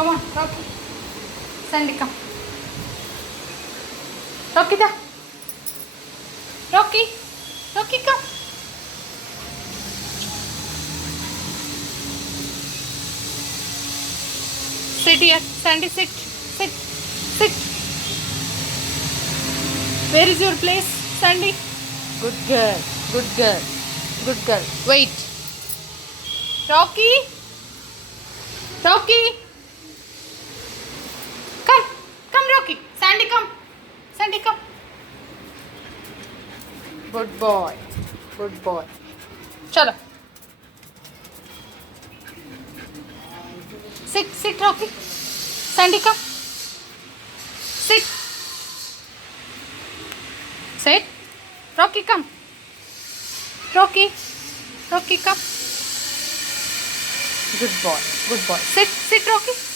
Come on, Rocky. Sandy, come. Rocky, da. Rocky. Rocky, come. Sit here. Sandy, sit. Sit. Sit. Where is your place, Sandy? Good girl. Good girl. Good girl. Wait. Rocky. Rocky. Come. Come, Rocky. Sandy, come. Sandy, come. Good boy. Good boy. Chalo. Sit, sit, Rocky. Sandy, come. Sit. Sit. Rocky, come. Rocky. Rocky, come. Good boy. Good boy. Sit, sit, Rocky.